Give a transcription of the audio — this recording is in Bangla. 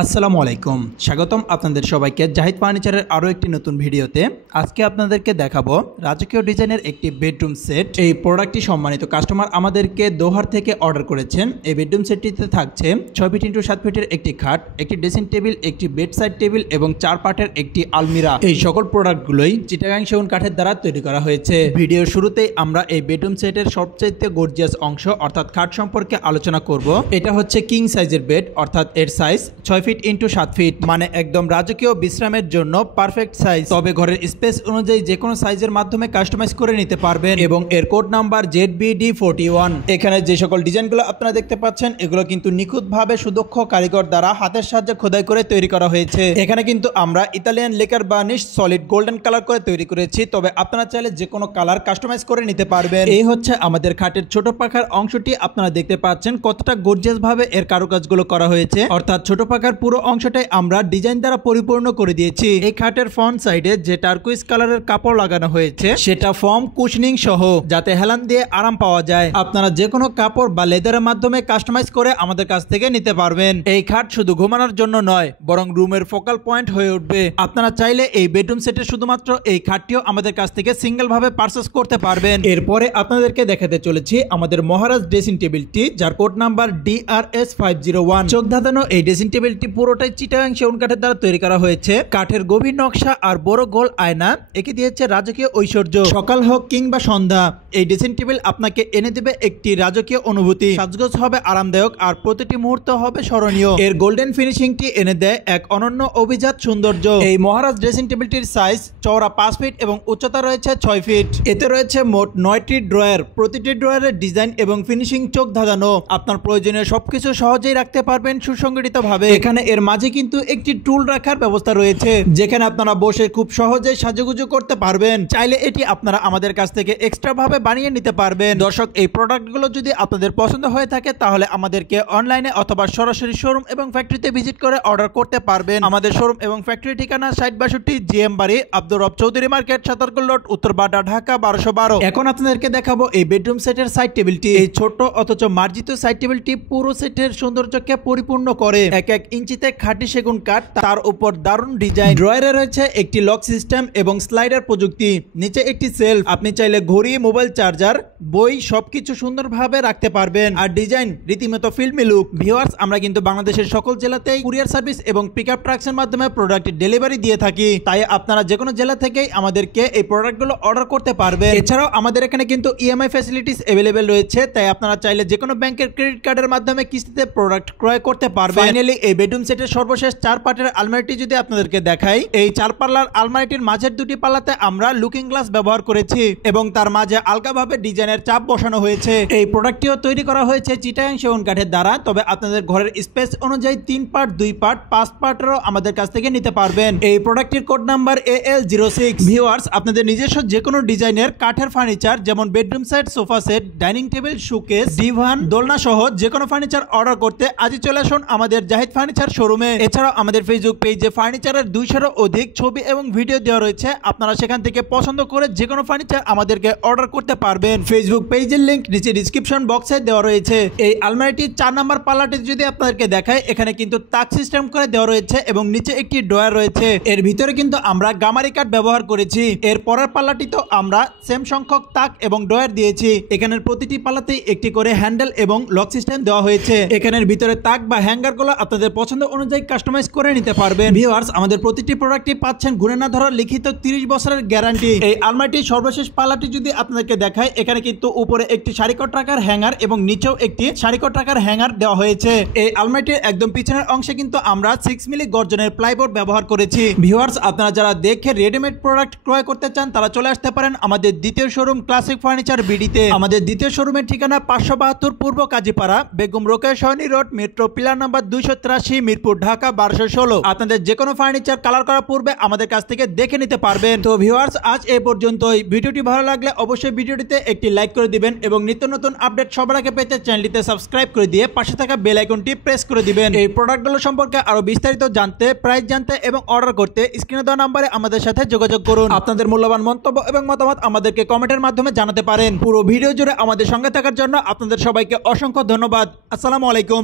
আসসালামু আলাইকুম, স্বাগতম আপনাদের সবাইকে জাহিদ ফার্নিচারের আরও একটি নতুন ভিডিওতে। আজকে আপনাদেরকে দেখাবো রাজকীয় ডিজাইনের একটি বেডরুম সেট। এই প্রোডাক্টটি সম্মানিত কাস্টমার আমাদেরকে দোহার থেকে অর্ডার করেছেন। এই বেডরুম সেটটিতে থাকছে 6 ফিট ইন্টু 7 ফিটের একটি খাট, একটি ড্রেসিং টেবিল, একটি বেড সাইড টেবিল এবং 4 পার্টের একটি আলমিরা। এই সকল প্রোডাক্টগুলোই চিটাগাং সেগুন কাঠের দ্বারা তৈরি করা হয়েছে। ভিডিওর শুরুতেই আমরা এই বেডরুম সেটের সবচেয়ে গর্জিয়াস অংশ অর্থাৎ খাট সম্পর্কে আলোচনা করব। এটা হচ্ছে কিং সাইজের বেড, অর্থাৎ এর সাইজ 6 ফিট ইন্টু 7 ফিট, মানে একদম রাজকীয় বিশ্রামের জন্য পারফেক্ট সাইজ। তবে ঘরের স্পেস অনুযায়ী যে কোনো সাইজের মাধ্যমে কাস্টমাইজ করে নিতে পারবেন এবং এর কোড নাম্বার ZBD41। এখানে যে সকল ডিজাইনগুলো আপনারা দেখতে পাচ্ছেন এগুলো কিন্তু নিখুঁতভাবে সুদক্ষ কারিগর দ্বারা হাতের সাহায্যে খোদাই করে তৈরি করা হয়েছে। এখানে কিন্তু আমরা Italian lacquer varnish solid golden colour করে তৈরি করেছি, তবে আপনারা চাইলে যে কোনো কালার কাস্টমাইজ করে নিতে পারবেন। এই হচ্ছে আমাদের খাটের ছোট পাখার অংশটি। আপনারা দেখতে পাচ্ছেন কতটা গর্জিয়াস ভাবে এর কারুকাজগুলো করা হয়েছে, অর্থাৎ ছোট পাখার পুরো অংশটাই আমরা ডিজাইন দ্বারা পরিপূর্ণ করে দিয়েছি। এই খাটের ফ্রন্ট সাইডে যে টারকুইজ কালারের কাপড় লাগানো হয়েছে সেটা ফর্ম কুশনিং সহ, যাতে হেলান দিয়ে আরাম পাওয়া যায়। আপনারা যে কোনো কাপড় বা লেদারের মাধ্যমে কাস্টমাইজ করে আমাদের কাছ থেকে নিতে পারবেন। এই খাট শুধু ঘুমানোর জন্য নয়, বরং রুমের ফোকাল পয়েন্ট হয়ে উঠবে। আপনারা চাইলে এই বেডরুম সেটে শুধুমাত্র এই খাটটিও আমাদের কাছ থেকে সিঙ্গেল ভাবে পারচেজ করতে পারবেন। এরপরে আপনাদেরকে দেখাতে চলেছি আমাদের মহারাজ ড্রেসিং টেবিলটি, যার কোড নাম্বার DRS501। চোখ ধাঁধানো এই ড্রেসিং টেবিলটি পুরোটাই চিটাগাং সেগুন কাঠের দ্বারা তৈরি করা হয়েছে। কাঠের গভীর নকশা আর বড় গোল আয়না একে দিয়েছে রাজকীয় ঐশ্বর্য। সকাল হোক কিংবা সন্ধ্যা, এই ড্রেসিং টেবিল আপনাকে এনে দেবে একটি রাজকীয় অনুভূতি। সাজগোজ হবে আরামদায়ক আর প্রতিটি মুহূর্ত হবে স্মরণীয়। এর গোল্ডেন ফিনিশিংটি এনে দেয় এক অনন্য অভিজাত সৌন্দর্য। এই মহারাজ ড্রেসিং টেবিলটির সাইজ চওড়া 5 ফিট এবং উচ্চতা রয়েছে 6 ফিট। এতে রয়েছে মোট 9টি ড্রয়ার। প্রতিটি ড্রয়ারের ডিজাইন এবং ফিনিশিং চোখ ধাঁধানো। আপনার প্রয়োজনীয় সবকিছু সহজেই রাখতে পারবেন সুসংগঠিত ভাবে। এখানে এর মাঝে কিন্তু একটি টুল রাখার ব্যবস্থা রয়েছে, যেখানে আপনারা বসে খুব সহজে সাজুগুজু করতে পারবেন। চাইলে এটি আপনারা আমাদের কাছ থেকে এক্সট্রা ভাবে বানিয়ে নিতে পারবেন। দর্শক, এই প্রোডাক্টগুলো যদি আপনাদের পছন্দ হয়ে থাকে তাহলে আমাদেরকে অনলাইনে অথবা সরাসরি শোরুম এবং ফ্যাক্টরিতে ভিজিট করে অর্ডার করতে পারবেন। আমাদের শোরুম এবং ফ্যাক্টরি ঠিকানা 6062 GM বাড়ি, আব্দুর রব চৌধুরী মার্কেট, সাতারকুল রোড, উত্তর বাড্ডা, ঢাকা 1212। এখন আপনাদেরকে দেখাবো এই বেডরুম সেটের সাইড টেবিলটি। এই ছোট অথচ মার্জিত সাইড টেবিলটি পুরো সেটের সৌন্দর্যকে পরিপূর্ণ করে। 1 ইঞ্চিতে খাঁটি সেগুন কাঠ, তার উপর দারুণ ডিজাইন। ড্রয়ারে রয়েছে একটি লক সিস্টেম এবং স্লাইডার প্রযুক্তি। নিচে একটি সেলফ, আপনি চাইলে ঘড়ি, মোবাইল চার্জার, বই সবকিছু সুন্দরভাবে রাখতে পারবেন। আর ডিজাইন রীতিমতো ফিল্মি লুক। ভিউয়ার্স, আমরা কিন্তু বাংলাদেশের সকল জেলাতেই কুরিয়ার সার্ভিস এবং পিকআপ ট্রাক্সের মাধ্যমে প্রোডাক্ট ডেলিভারি দিয়ে থাকি। তাই আপনারা যে কোনো জেলা থেকেই আমাদেরকে এই প্রোডাক্টগুলো অর্ডার করতে পারবেন। এছাড়াও আমাদের এখানে কিন্তু ইএমআই ফ্যাসিলিটিস अवेलेबल রয়েছে, তাই আপনারা চাইলে যে কোনো ব্যাংকের ক্রেডিট কার্ডের মাধ্যমে কিস্তিতে প্রোডাক্ট ক্রয় করতে পারবেন। ফাইনালি এই বেডরুম সেটের সর্বশেষ 4 পার্টের আলমারিটি যদি আপনাদেরকে দেখাই, এই 4 পাল্লার আলমারিটির মাঝের দুটি পাল্লাতে আমরা লুকিং গ্লাস ব্যবহার করেছি এবং তার মাঝে আলগাভাবে ডিজাইনের চাপ বসানো হয়েছে। এই প্রোডাক্টটিও তৈরি করা হয়েছে চিটাগাং সেগুন কাঠের দ্বারা। তবে আপনাদের ঘরের স্পেস অনুযায়ী 3 পার্ট, 2 পার্ট, 5 পার্টেরও আমাদের কাছ থেকে নিতে পারবেন। এই প্রোডাক্টটির কোড নাম্বার AL06। ভিউয়ার্স, আপনাদের নিজস্ব যে কোনো ডিজাইনের কাঠের ফার্নিচার যেমন bedroom set, sofa set, dining table, showcase, divan, দোলনা সহ যে কোনো ফার্নিচার অর্ডার করতে আজই চলে আসুন আমাদের জাহিদ ফার্নিচার শোরুমে। এছাড়াও আমাদের ফেসবুক পেজে ফার্নিচারের 200-এরও অধিক ছবি এবং ভিডিও দেওয়া রয়েছে। আপনারা সেখান থেকে পছন্দ করে যে কোনো ফার্নিচার আমাদেরকে অর্ডার করতে পারবেন। ফেসবুক পেজের লিংক নিচে ডিসক্রিপশন বক্সে দেওয়া রয়েছে। এই আলমারিটির 4 নাম্বার পাল্লাটি যদি আপনাদেরকে দেখায়, এখানে কিন্তু তাক সিস্টেম করে দেওয়া রয়েছে এবং নিচে একটি ড্রয়ার রয়েছে। এর ভিতরে কিন্তু আমরা গামারি কাঠ ব্যবহার করেছি। এর পরের পাল্লাটি তো আমরা সেম সংখ্যক তাক এবং ড্রয়ার দিয়েছি। এখানের প্রতিটি পাল্লাতেই একটি করে হ্যান্ডেল এবং লক সিস্টেম দেওয়া হয়েছে। এখানের ভিতরে তাক বা হ্যাঙ্গার গুলো আপনাদের পছন্দ অনুযায়ী কাস্টমাইজ করে নিতে পারবেন। ভিউয়ার্স, আমাদের প্রতিটি প্রোডাক্টই পাচ্ছেন গুণে না ধরার লিখিত 30 বছরের গ্যারান্টি। এই আলমারিটির সর্বশেষ পাল্লাটি যদি আপনাদেরকে দেখায়, এখানে কিন্তু উপরে একটি সারিকট রাখার হ্যাঙ্গার এবং নিচেও একটি সারিকট রাখার হ্যাঙ্গার দেওয়া হয়েছে। এই আলমারিটির একদম পিছনের অংশে কিন্তু আমরা 6 মিলি গর্জনের প্লাইবোর্ড ব্যবহার করেছি। ভিউয়ার্স, আপনারা যারা দেখে রেডিমেড প্রোডাক্ট ক্রয় করতে চান তারা চলে আসতে পারেন আমাদের দ্বিতীয় শোরুম ক্লাসিক ফার্নিচার বিডিতে। আমাদের দ্বিতীয় শোরুমের ঠিকানা 572 পূর্ব Kazipara, Begum Rokeya Sarani road, metro pillar number 283, Mirpur, Dhaka 1216। আপনাদের যে কোনো ফার্নিচার কালার করার পূর্বে আমাদের কাছ থেকে দেখে নিতে পারবেন। তো ভিউয়ার্স, আজ এই পর্যন্তই। ভিডিওটি ভালো লাগলে অবশ্যই ভিডিওটিতে একটি লাইক করে দিবেন এবং নিত্য নতুন আপডেট সবার আগে পেতে চ্যানেলটিতে সাবস্ক্রাইব করে দিয়ে পাশে থাকা বেল আইকনটি প্রেস করে দিবেন। এই প্রোডাক্টগুলো সম্পর্কে আরো বিস্তারিত জানতে, প্রাইস জানতে এবং অর্ডার করতে স্ক্রিনে দেওয়া নম্বরে আমাদের সাথে যোগাযোগ করুন। আপনাদের মূল্যবান মন্তব্য এবং মতামত আমাদেরকে কমেন্টের মাধ্যমে জানাতে পারেন। পুরো ভিডিও জুড়ে আমাদের সঙ্গে থাকার জন্য আপনাদের সবাইকে অসংখ্য ধন্যবাদ। আসসালামু আলাইকুম।